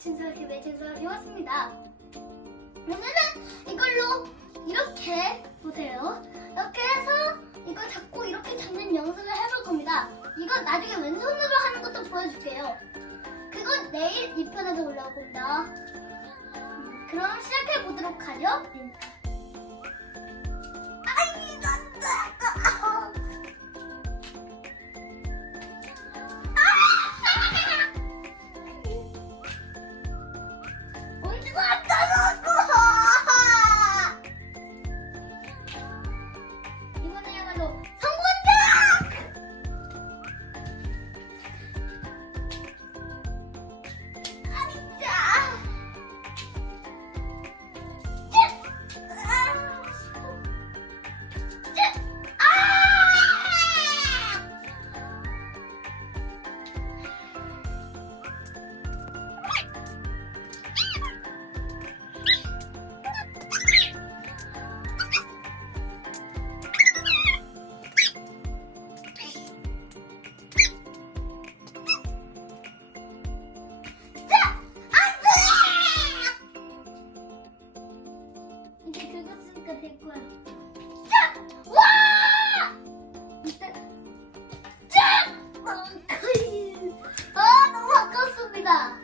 진솔TV의 진솔이었습니다. 오늘은 이걸로 이렇게 보세요. 이렇게 해서 이거 잡고 이렇게 잡는 연습을 해볼 겁니다. 이거 나중에 왼손으로 하는 것도 보여줄게요. 그건 내일 2편에서 올라올 겁니다. 음, 그럼 시작해 보도록 하죠. 이제 긁었으니까 될 거야. 짠! 와! 짠! 아, 너무 아깝습니다.